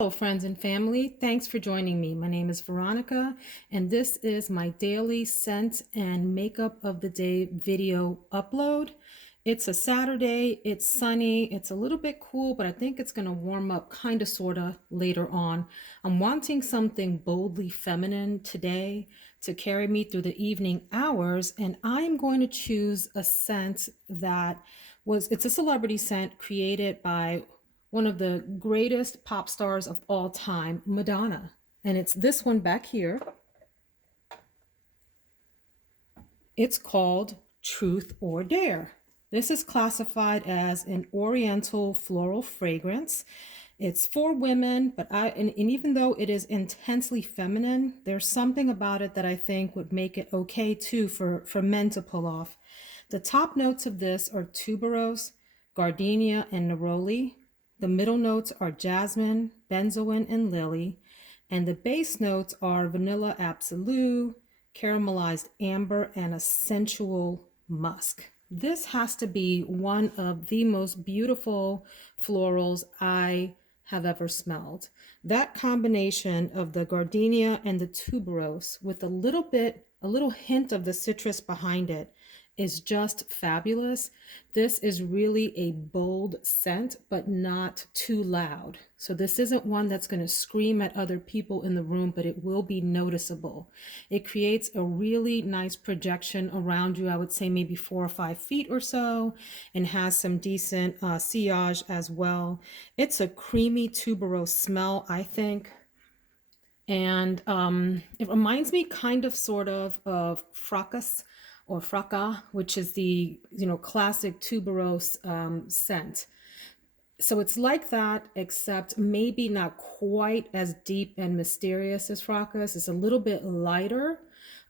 Hello, friends and family. Thanks for joining me. My name is Veronica, and this is my daily scent and makeup of the day video upload. It's a Saturday, it's sunny, it's a little bit cool, but I think it's going to warm up kind of, sort of later on. I'm wanting something boldly feminine today to carry me through the evening hours, and I'm going to choose a scent it's a celebrity scent created by one of the greatest pop stars of all time, Madonna. And it's this one back here. It's called Truth or Dare. This is classified as an oriental floral fragrance. It's for women, but and even though it is intensely feminine, there's something about it that I think would make it okay too for men to pull off. The top notes of this are tuberose, gardenia, and neroli. The middle notes are jasmine, benzoin, and lily. And the base notes are vanilla absolute, caramelized amber, and a sensual musk. This has to be one of the most beautiful florals I have ever smelled. That combination of the gardenia and the tuberose with a little hint of the citrus behind it is just fabulous. This is really a bold scent, but not too loud. So this isn't one that's going to scream at other people in the room, but it will be noticeable. It creates a really nice projection around you, I would say maybe 4 or 5 feet or so, and has some decent sillage as well. It's a creamy tuberose smell, I think. And it reminds me kind of sort of fracas or fracas, which is the classic tuberose scent. So it's like that, except maybe not quite as deep and mysterious as fracas. It's a little bit lighter,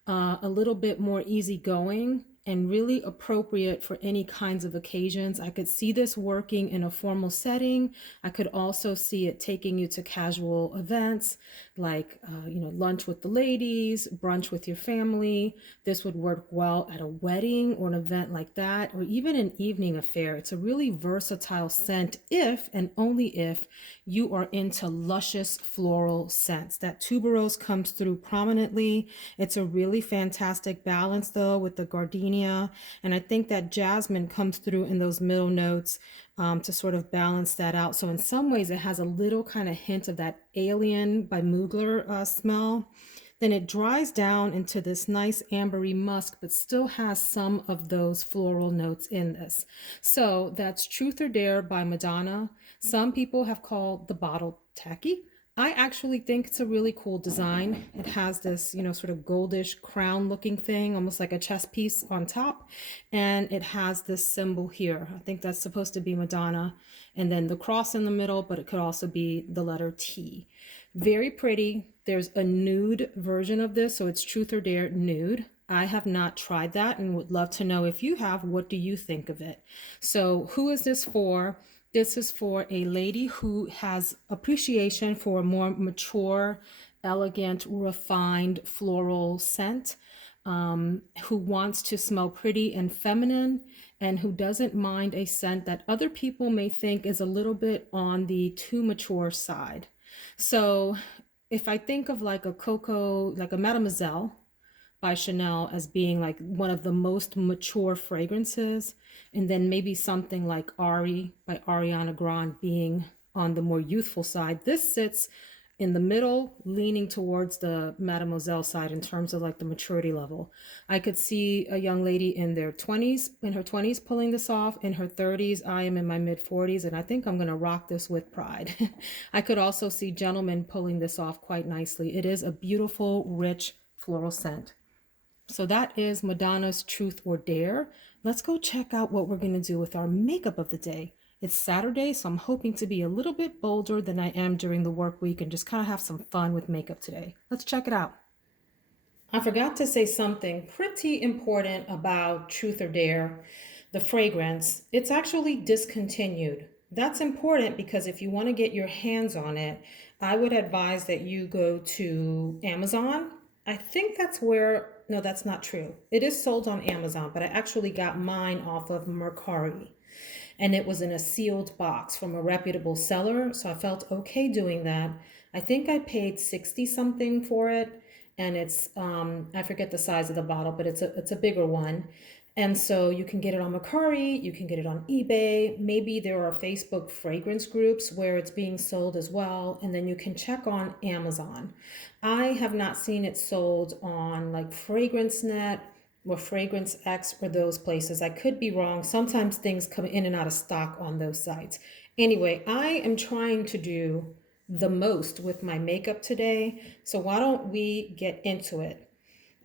a little bit more easygoing, and really appropriate for any kinds of occasions. I could see this working in a formal setting. I could also see it taking you to casual events like, lunch with the ladies, brunch with your family. This would work well at a wedding or an event like that, or even an evening affair. It's a really versatile scent if and only if you are into luscious floral scents. That tuberose comes through prominently. It's a really fantastic balance though with the gardenia. And I think that jasmine comes through in those middle notes to sort of balance that out. So in some ways, it has a little kind of hint of that Alien by Mugler smell. Then it dries down into this nice ambery musk, but still has some of those floral notes in this. So that's Truth or Dare by Madonna. Some people have called the bottle tacky. I actually think it's a really cool design. It has this, sort of goldish crown looking thing, almost like a chess piece on top. And it has this symbol here. I think that's supposed to be Madonna. And then the cross in the middle, but it could also be the letter T. Very pretty. There's a nude version of this, so it's Truth or Dare nude. I have not tried that and would love to know if you have. What do you think of it? So who is this for? This is for a lady who has appreciation for a more mature, elegant, refined floral scent, who wants to smell pretty and feminine, and who doesn't mind a scent that other people may think is a little bit on the too mature side. So if I think of like a Coco, like a Mademoiselle by Chanel as being like one of the most mature fragrances, and then maybe something like Ari by Ariana Grande being on the more youthful side, this sits in the middle, leaning towards the Mademoiselle side in terms of like the maturity level. I could see a young lady in her 20s pulling this off. In her 30s, I am in my mid 40s, and I think I'm gonna rock this with pride. I could also see gentlemen pulling this off quite nicely. It is a beautiful, rich floral scent. So that is Madonna's Truth or Dare. Let's go check out what we're gonna do with our makeup of the day. It's Saturday, so I'm hoping to be a little bit bolder than I am during the work week and just kind of have some fun with makeup today. Let's check it out. I forgot to say something pretty important about Truth or Dare, the fragrance. It's actually discontinued. That's important because if you want to get your hands on it, I would advise that you go to Amazon. I think that's where, no, that's not true. It is sold on Amazon, but I actually got mine off of Mercari. and it was in a sealed box from a reputable seller. So I felt okay doing that. I think I paid 60 something for it, and it's I forget the size of the bottle, but it's a bigger one. And so you can get it on Mercari, you can get it on eBay. Maybe there are Facebook fragrance groups where it's being sold as well. And then you can check on Amazon. I have not seen it sold on like FragranceNet or Fragrance X or those places. I could be wrong. Sometimes things come in and out of stock on those sites. Anyway, I am trying to do the most with my makeup today. So why don't we get into it?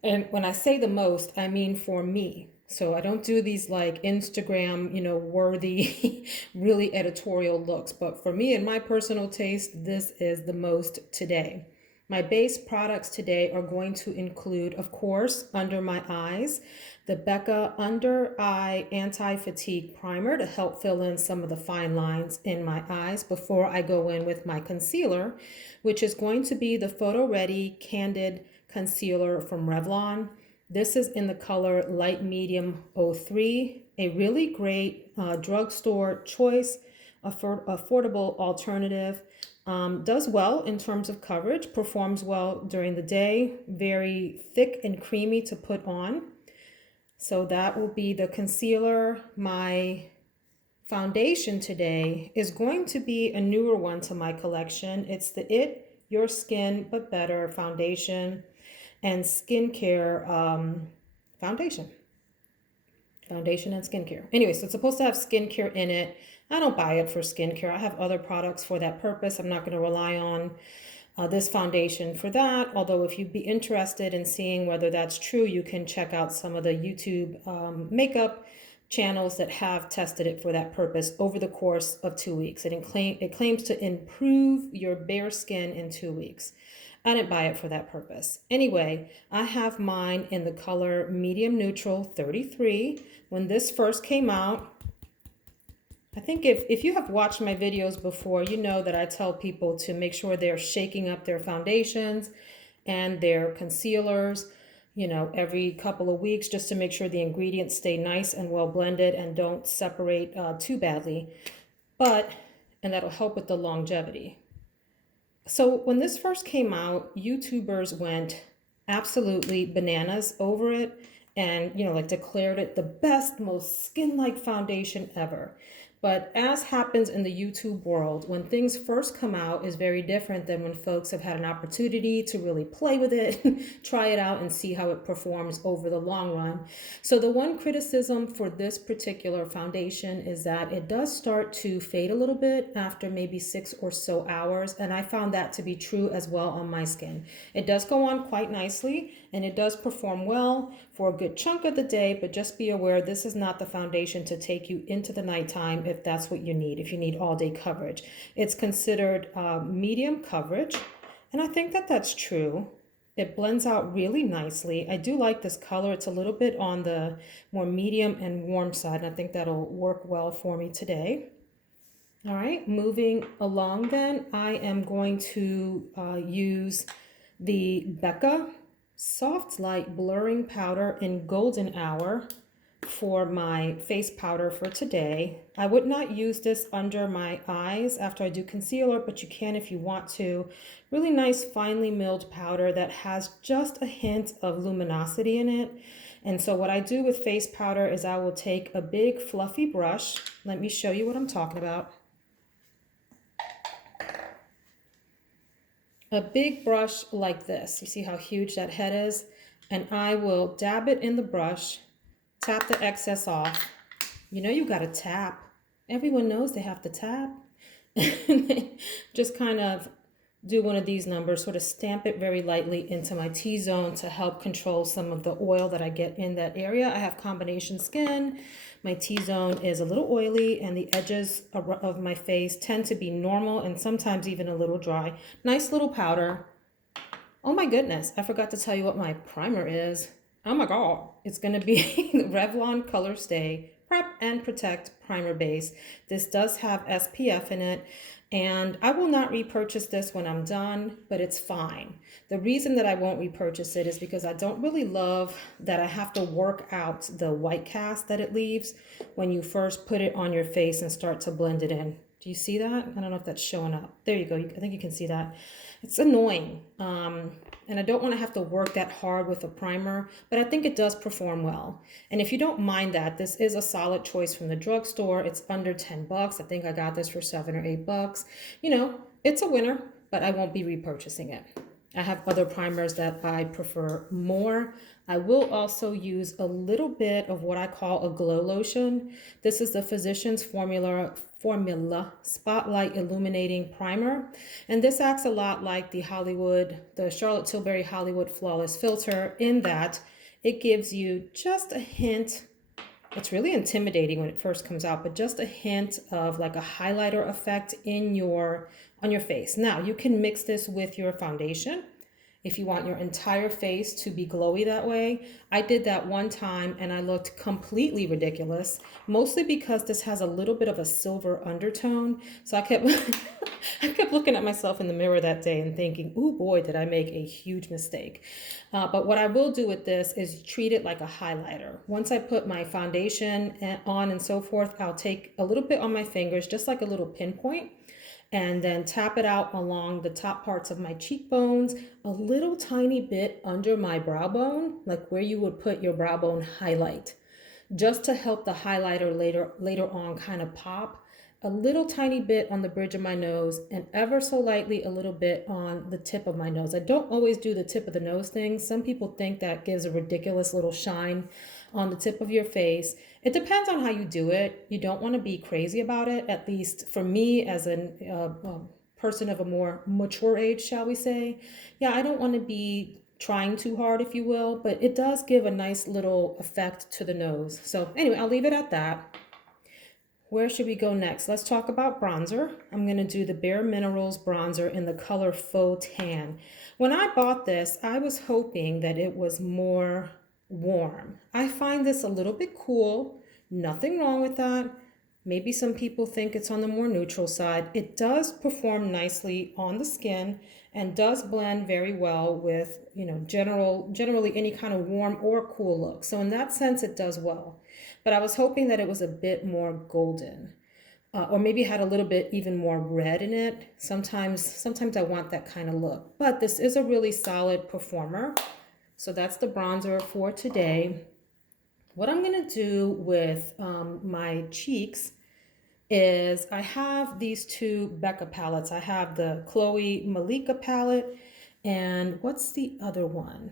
And when I say the most, I mean for me. So I don't do these like Instagram, worthy, really editorial looks. But for me and my personal taste, this is the most today. My base products today are going to include, of course, under my eyes, the BECCA Under Eye Anti-Fatigue Primer to help fill in some of the fine lines in my eyes before I go in with my concealer, which is going to be the Photo Ready Candid Concealer from Revlon. This is in the color Light Medium 03, a really great drugstore choice, affordable alternative. Does well in terms of coverage, performs well during the day, very thick and creamy to put on. So that will be the concealer. My foundation today is going to be a newer one to my collection. It's the Your Skin But Better foundation and skincare foundation and skincare. Anyway, so it's supposed to have skincare in it. I don't buy it for skincare. I have other products for that purpose. I'm not going to rely on this foundation for that. Although if you'd be interested in seeing whether that's true, you can check out some of the YouTube makeup channels that have tested it for that purpose over the course of 2 weeks. It claims to improve your bare skin in 2 weeks. I didn't buy it for that purpose. Anyway, I have mine in the color Medium Neutral 33. When this first came out, I think if you have watched my videos before, you know that I tell people to make sure they're shaking up their foundations and their concealers, every couple of weeks, just to make sure the ingredients stay nice and well blended and don't separate too badly. And that'll help with the longevity. So when this first came out, YouTubers went absolutely bananas over it and, declared it the best, most skin-like foundation ever. But as happens in the YouTube world, when things first come out is very different than when folks have had an opportunity to really play with it, try it out and see how it performs over the long run. So the one criticism for this particular foundation is that it does start to fade a little bit after maybe 6 or so hours. And I found that to be true as well on my skin. It does go on quite nicely and it does perform well for a good chunk of the day, but just be aware this is not the foundation to take you into the nighttime if that's what you need, if you need all day coverage. It's considered medium coverage, and I think that that's true. It blends out really nicely. I do like this color. It's a little bit on the more medium and warm side, and I think that'll work well for me today. All right, moving along then, I am going to use the BECCA Soft Light Blurring Powder in Golden Hour for my face powder for today. I would not use this under my eyes after I do concealer, but you can if you want to. Really nice finely milled powder that has just a hint of luminosity in it. And so what I do with face powder is I will take a big fluffy brush. Let me show you what I'm talking about. A big brush like this. You see how huge that head is? And I will dab it in the brush, tap the excess off. You got to tap. Everyone knows they have to tap. Just kind of do one of these numbers, sort of stamp it very lightly into my T-zone to help control some of the oil that I get in that area. I have combination skin. My T-zone is a little oily and the edges of my face tend to be normal and sometimes even a little dry. Nice little powder. Oh my goodness, I forgot to tell you what my primer is. Oh my God, it's going to be the Revlon Color Stay Prep and Protect Primer Base. This does have SPF in it, and I will not repurchase this when I'm done, but it's fine. The reason that I won't repurchase it is because I don't really love that I have to work out the white cast that it leaves when you first put it on your face and start to blend it in. Do you see that? I don't know if that's showing up. There you go. I think you can see that. It's annoying. And I don't want to have to work that hard with a primer, but I think it does perform well. And if you don't mind that, this is a solid choice from the drugstore. It's under 10 bucks. I think I got this for 7 or 8 bucks. You know, it's a winner, but I won't be repurchasing it. I have other primers that I prefer more. I will also use a little bit of what I call a glow lotion. This is the Physicians Formula Spotlight Illuminating Primer. And this acts a lot like the Charlotte Tilbury Hollywood Flawless Filter in that it gives you just a hint. It's really intimidating when it first comes out, but just a hint of like a highlighter effect on your face. Now, you can mix this with your foundation if you want your entire face to be glowy that way. I did that one time and I looked completely ridiculous, mostly because this has a little bit of a silver undertone. So I kept looking at myself in the mirror that day and thinking, ooh boy, did I make a huge mistake. But what I will do with this is treat it like a highlighter. Once I put my foundation on and so forth, I'll take a little bit on my fingers, just like a little pinpoint, and then tap it out along the top parts of my cheekbones, a little tiny bit under my brow bone, like where you would put your brow bone highlight, just to help the highlighter later on kind of pop. A little tiny bit on the bridge of my nose, and ever so lightly a little bit on the tip of my nose. I don't always do the tip of the nose thing. Some people think that gives a ridiculous little shine on the tip of your face. It depends on how you do it. You don't want to be crazy about it, at least for me as a person of a more mature age, shall we say. Yeah, I don't want to be trying too hard, if you will, but it does give a nice little effect to the nose. So anyway, I'll leave it at that. Where should we go next? Let's talk about bronzer. I'm going to do the Bare Minerals bronzer in the color Faux Tan. When I bought this, I was hoping that it was more warm. I find this a little bit cool. Nothing wrong with that. Maybe some people think it's on the more neutral side. It does perform nicely on the skin and does blend very well with, generally any kind of warm or cool look. So in that sense, it does well. But I was hoping that it was a bit more golden, or maybe had a little bit even more red in it. Sometimes I want that kind of look. But this is a really solid performer. So that's the bronzer for today. What I'm going to do with my cheeks is I have these two BECCA palettes. I have the KHLOE MALIKA palette, and what's the other one?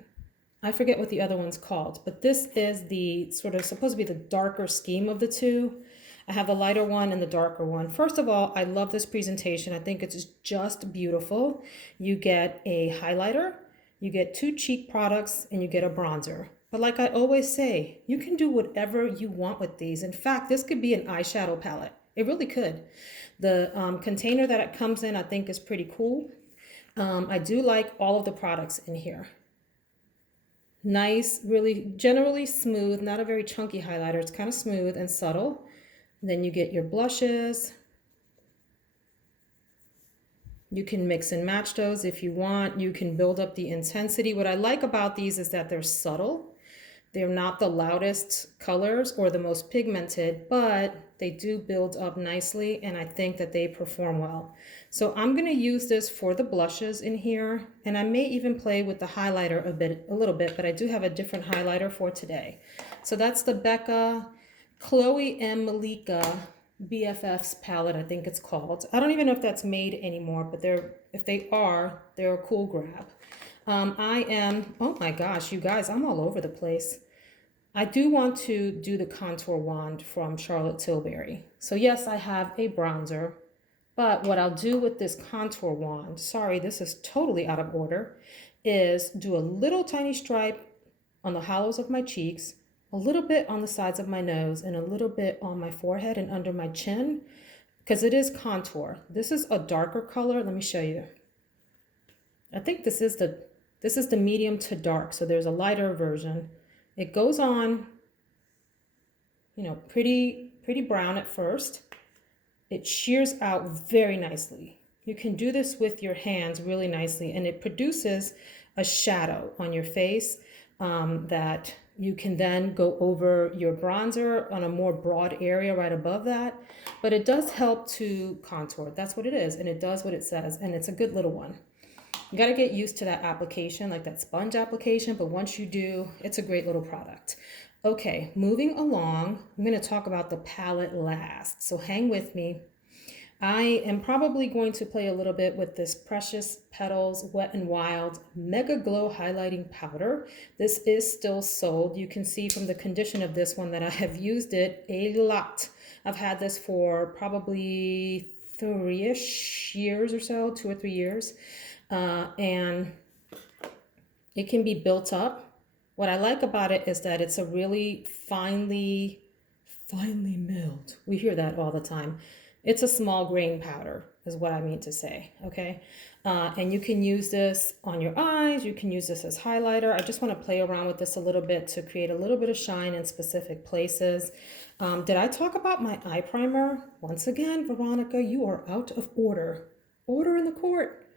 I forget what the other one's called, but this is the sort of supposed to be the darker scheme of the two. I have the lighter one and the darker one. First of all, I love this presentation. I think it's just beautiful. You get a highlighter, you get 2 cheek products, and you get a bronzer. But like I always say, you can do whatever you want with these. In fact, this could be an eyeshadow palette. It really could. The container that it comes in, I think, is pretty cool. I do like all of the products in here. Nice, really generally smooth, not a very chunky highlighter. It's kind of smooth and subtle. And then you get your blushes. You can mix and match those if you want. You can build up the intensity. What I like about these is that they're subtle. They're not the loudest colors or the most pigmented, but they do build up nicely, and I think that they perform well. So I'm going to use this for the blushes in here, and I may even play with the highlighter a little bit, but I do have a different highlighter for today. So that's the BECCA KHLOE and MALIKA BFF's palette, I think it's called. I don't even know if that's made anymore, but if they are, they're a cool grab. Oh my gosh, you guys, I'm all over the place. I do want to do the contour wand from Charlotte Tilbury. So yes, I have a bronzer, but what I'll do with this contour wand, sorry, this is totally out of order, is do a little tiny stripe on the hollows of my cheeks, a little bit on the sides of my nose, and a little bit on my forehead and under my chin, because it is contour. This is a darker color. Let me show you. I think this is the medium to dark, so there's a lighter version. It goes on you know, pretty brown at first. It shears out very nicely. You can do this with your hands really nicely, and it produces a shadow on your face that you can then go over your bronzer on a more broad area right above that. But it does help to contour. That's what it is, and it does what it says, and it's a good little one. You got to get used to that application, like that sponge application, but once you do, it's a great little product. Okay, moving along, I'm going to talk about the palette last, so hang with me. I am probably going to play a little bit with this Precious Petals Wet n Wild Mega Glow Highlighting Powder. This is still sold. You can see from the condition of this one that I have used it a lot. I've had this for probably 3-ish years or so, 2 or 3 years. And it can be built up. What I like about it is that it's a really finely milled. We hear that all the time. It's a small grain powder is what I mean to say, okay? And you can use this on your eyes. You can use this as highlighter. I just want to play around with this a little bit to create a little bit of shine in specific places. Did I talk about my eye primer? Once again, Veronica, you are out of order. Order in the court.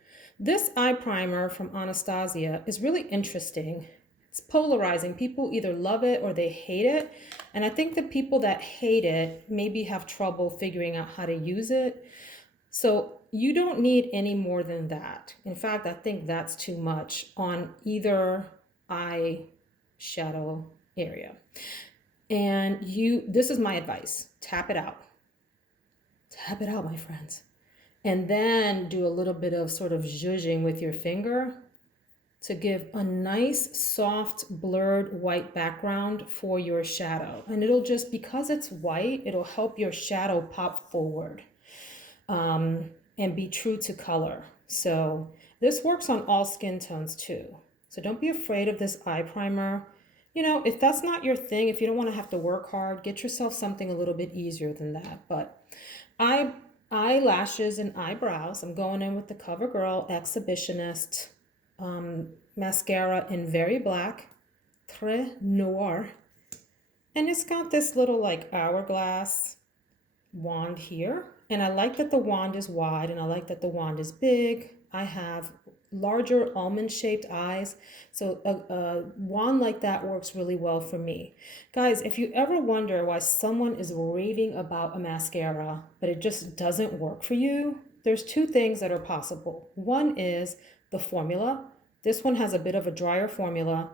This eye primer from Anastasia is really interesting. It's polarizing. People either love it or they hate it. And I think the people that hate it maybe have trouble figuring out how to use it. So you don't need any more than that. In fact, I think that's too much on either eye shadow area. And this is my advice. Tap it out. Tap it out, my friends. And then do a little bit of sort of zhuzhing with your finger to give a nice, soft, blurred white background for your shadow. And it'll just, because it's white, it'll help your shadow pop forward and be true to color. So this works on all skin tones too. So don't be afraid of this eye primer. You know, if that's not your thing, if you don't want to have to work hard, get yourself something a little bit easier than that. But eyelashes and eyebrows, I'm going in with the CoverGirl Exhibitionist mascara in Very Black, Très Noir. And it's got this little like hourglass wand here. And I like that the wand is wide and I like that the wand is big. I have larger almond-shaped eyes, so a wand like that works really well for me. Guys, if you ever wonder why someone is raving about a mascara, but it just doesn't work for you, there's 2 things that are possible. One is the formula. This one has a bit of a drier formula.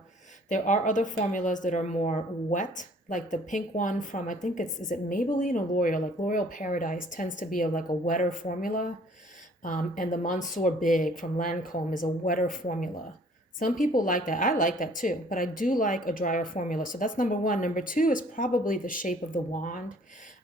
There are other formulas that are more wet, like the pink one from, I think is it Maybelline or L'Oreal? Like L'Oreal Paradise tends to be like a wetter formula. And the Monsieur Big from Lancome is a wetter formula. Some people like that. I like that too, but I do like a drier formula. So that's number 1. Number 2 is probably the shape of the wand.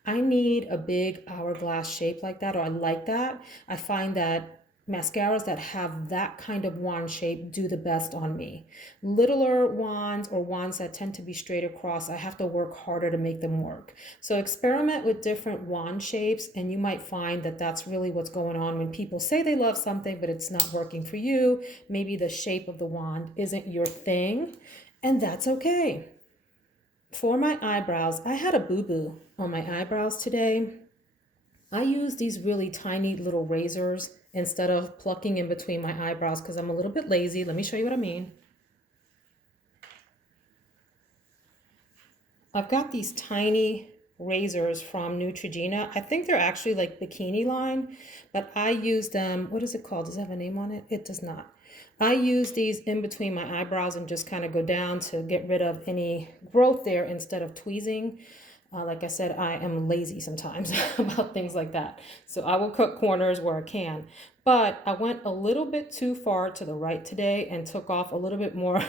I need a big hourglass shape like that, or I like that. I find that mascaras that have that kind of wand shape do the best on me. Littler wands or wands that tend to be straight across, I have to work harder to make them work. So experiment with different wand shapes and you might find that that's really what's going on when people say they love something but it's not working for you. Maybe the shape of the wand isn't your thing, and that's okay. For my eyebrows, I had a boo-boo on my eyebrows today. I use these really tiny little razors instead of plucking in between my eyebrows because I'm a little bit lazy. Let me show you what I mean. I've got these tiny razors from Neutrogena. I think they're actually like bikini line, but I use them. What is it called? Does it have a name on it? It does not. I use these in between my eyebrows and just kind of go down to get rid of any growth there instead of tweezing. Like I said, I am lazy sometimes about things like that. So I will cut corners where I can. But I went a little bit too far to the right today and took off a little bit more,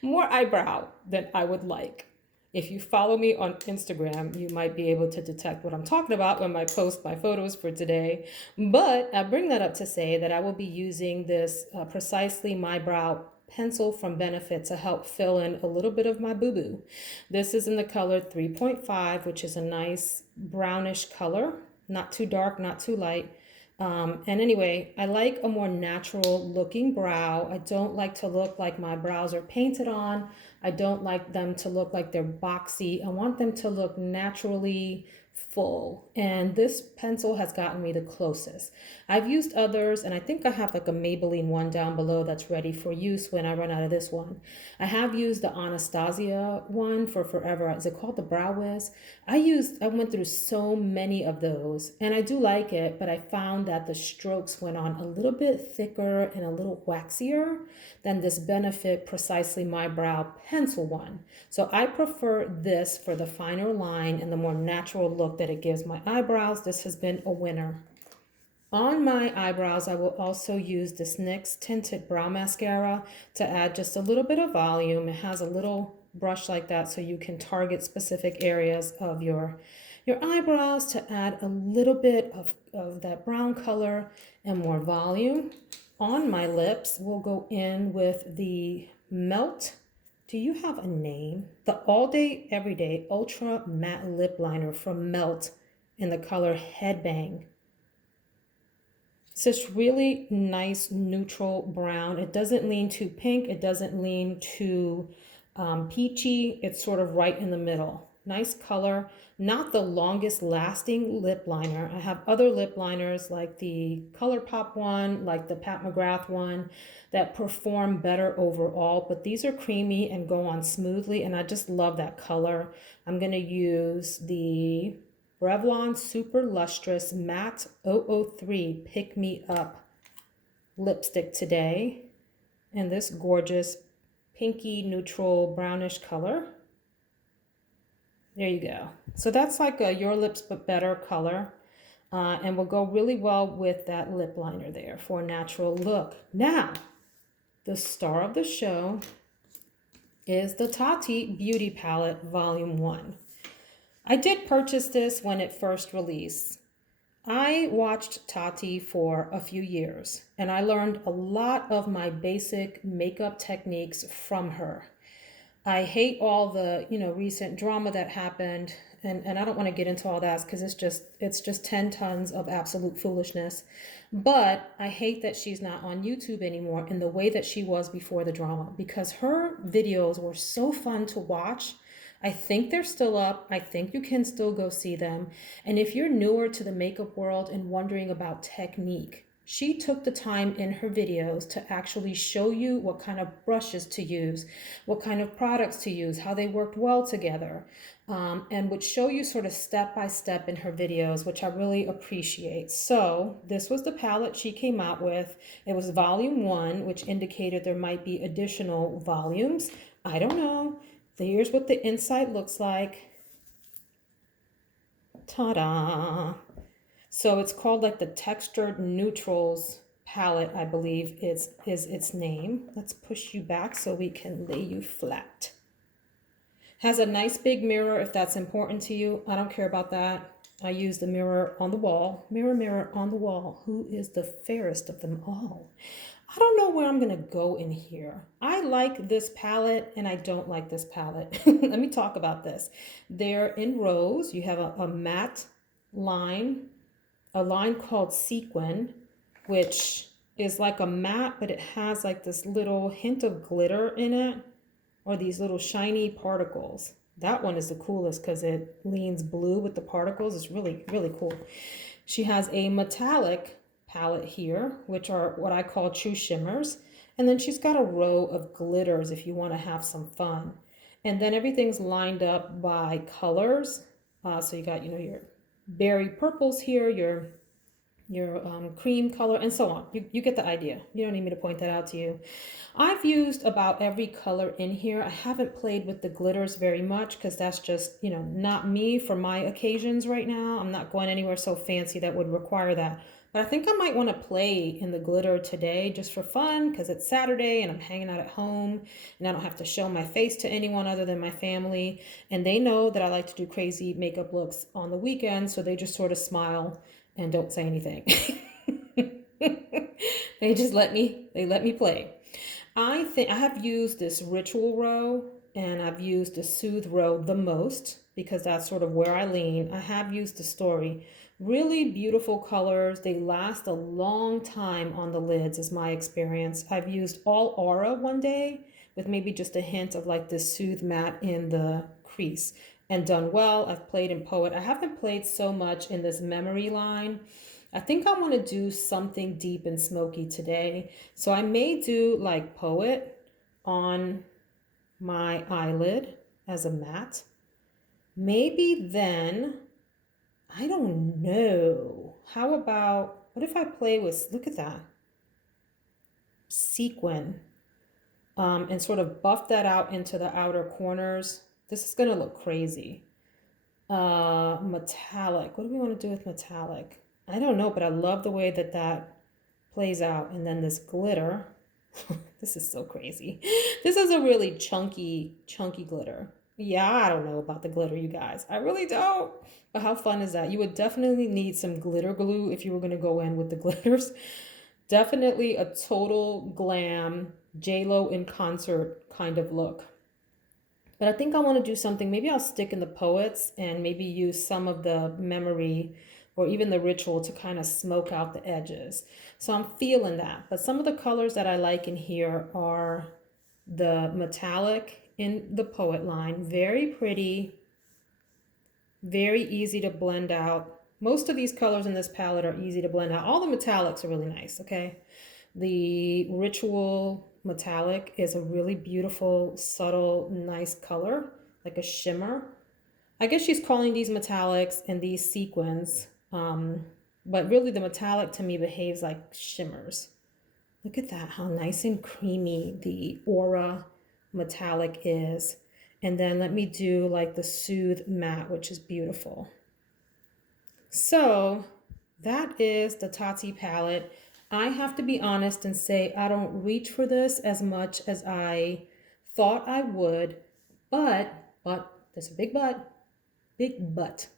more eyebrow than I would like. If you follow me on Instagram, you might be able to detect what I'm talking about when I post my photos for today. But I bring that up to say that I will be using this Precisely My Brow pencil from Benefit to help fill in a little bit of my boo-boo. This is in the color 3.5, which is a nice brownish color, not too dark, not too light. And anyway, I like a more natural looking brow. I don't like to look like my brows are painted on. I don't like them to look like they're boxy. I want them to look naturally full. And this pencil has gotten me the closest. I've used others, and I think I have like a Maybelline one down below that's ready for use when I run out of this one. I have used the Anastasia one for forever. Is it called the Brow Wiz? I went through so many of those, and I do like it, but I found that the strokes went on a little bit thicker and a little waxier than this Benefit Precisely My Brow pencil one. So I prefer this for the finer line and the more natural look that it gives my eyebrows. This has been a winner. On my eyebrows, I will also use this NYX Tinted Brow Mascara to add just a little bit of volume. It has a little brush like that so you can target specific areas of your eyebrows to add a little bit of that brown color and more volume. On my lips, we'll go in with the Melt. Do you have a name? The All Day Everyday Ultra Matte Lip Liner from Melt in the color Headbang. It's this really nice neutral brown. It doesn't lean too pink. It doesn't lean too peachy. It's sort of right in the middle. Nice color. Not the longest lasting lip liner. I have other lip liners like the ColourPop one, like the Pat McGrath one, that perform better overall, but these are creamy and go on smoothly, and I just love that color. I'm going to use the Revlon Super Lustrous Matte 003 Pick Me Up lipstick today in this gorgeous pinky neutral brownish color. There you go. So that's like a Your Lips But Better color, and will go really well with that lip liner there for a natural look. Now, the star of the show is the Tati Beauty Palette Volume 1. I did purchase this when it first released. I watched Tati for a few years, and I learned a lot of my basic makeup techniques from her. I hate all the, recent drama that happened, and I don't want to get into all that because it's just 10 tons of absolute foolishness. But I hate that she's not on YouTube anymore in the way that she was before the drama, because her videos were so fun to watch. I think they're still up. I think you can still go see them. And if you're newer to the makeup world and wondering about technique, she took the time in her videos to actually show you what kind of brushes to use, what kind of products to use, how they worked well together, and would show you sort of step by step in her videos, which I really appreciate. So this was the palette she came out with. It was volume 1, which indicated there might be additional volumes. I don't know. Here's what the inside looks like. Ta-da! So it's called like the Textured Neutrals palette, I believe is its name. Let's push you back so we can lay you flat. Has a nice big mirror if that's important to you. I don't care about that. I use the mirror on the wall. Mirror, mirror on the wall. Who is the fairest of them all? I don't know where I'm going to go in here. I like this palette and I don't like this palette. Let me talk about this. They're in rows. You have a matte line, a line called Sequin, which is like a matte, but it has like this little hint of glitter in it, or these little shiny particles. That one is the coolest because it leans blue with the particles. It's really, really cool. She has a metallic palette here, which are what I call true shimmers. And then she's got a row of glitters if you want to have some fun. And then everything's lined up by colors. So you got, your berry purples here, your cream color, and so on. You get the idea. You don't need me to point that out to you. I've used about every color in here. I haven't played with the glitters very much because that's just, not me for my occasions right now. I'm not going anywhere so fancy that would require that. But I think I might want to play in the glitter today just for fun because it's Saturday and I'm hanging out at home and I don't have to show my face to anyone other than my family. And they know that I like to do crazy makeup looks on the weekend, so they just sort of smile and don't say anything. They let me play. I think I have used this Ritual row and I've used the Soothe row the most because that's sort of where I lean. I have used the Story, Really beautiful colors. They last a long time on the lids is my experience. I've used all Aura one day with maybe just a hint of like this Soothe Matte in the crease and done well. I've played in Poet. I haven't played so much in this Memory line. I think I want to do something deep and smoky today. So I may do like Poet on my eyelid as a matte. Maybe then, I don't know. How about, what if I play with, look at that, sequin, and sort of buff that out into the outer corners. This is gonna look crazy. Metallic, what do we want to do with metallic? I don't know, but I love the way that that plays out. And then this glitter, this is so crazy. This is a really chunky glitter. Yeah, I don't know about the glitter, you guys. I really don't. But how fun is that? You would definitely need some glitter glue if you were going to go in with the glitters. Definitely a total glam, J-Lo in concert kind of look. But I think I want to do something. Maybe I'll stick in the Poets and maybe use some of the Memory or even the Ritual to kind of smoke out the edges. So I'm feeling that. But some of the colors that I like in here are the metallic in the Poet line. Very pretty, very easy to blend out. Most of these colors in this palette are easy to blend out. All the metallics are really nice, okay? The Ritual metallic is a really beautiful, subtle, nice color, like a shimmer. I guess she's calling these metallics and these sequins, but really the metallic to me behaves like shimmers. Look at that, how nice and creamy the Aura metallic is. And then let me do like the Soothe Matte, which is beautiful. So that is the Tati palette. I have to be honest and say I don't reach for this as much as I thought I would, but there's a big but.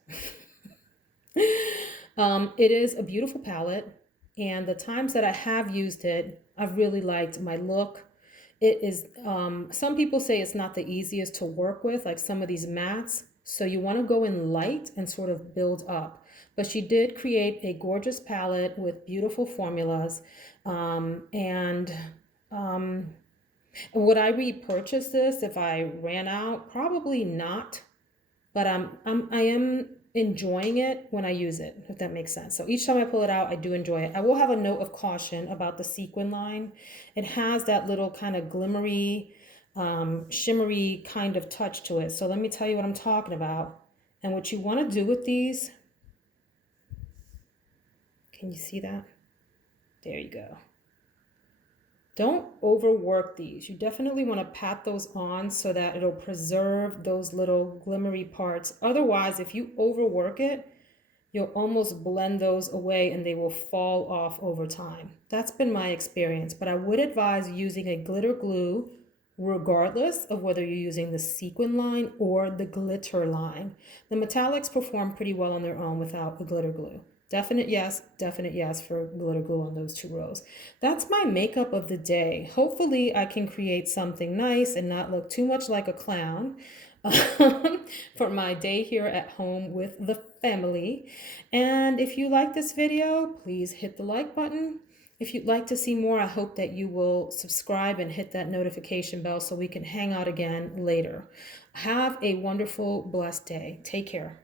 It is a beautiful palette, and the times that I have used it, I've really liked my look. It is, some people say it's not the easiest to work with, like some of these mattes. So you want to go in light and sort of build up. But she did create a gorgeous palette with beautiful formulas. Would I repurchase this if I ran out? Probably not. But I am enjoying it when I use it, if that makes sense. So each time I pull it out, I do enjoy it. I will have a note of caution about the sequin line. It has that little kind of glimmery, shimmery kind of touch to it. So let me tell you what I'm talking about. And what you want to do with these, can you see that? There you go. Don't overwork these. You definitely want to pat those on so that it'll preserve those little glimmery parts. Otherwise, if you overwork it, you'll almost blend those away and they will fall off over time. That's been my experience, but I would advise using a glitter glue regardless of whether you're using the sequin line or the glitter line. The metallics perform pretty well on their own without a glitter glue. Definite yes for glitter glue on those 2 rows. That's my makeup of the day. Hopefully I can create something nice and not look too much like a clown for my day here at home with the family. And if you like this video, please hit the like button. If you'd like to see more, I hope that you will subscribe and hit that notification bell so we can hang out again later. Have a wonderful, blessed day. Take care.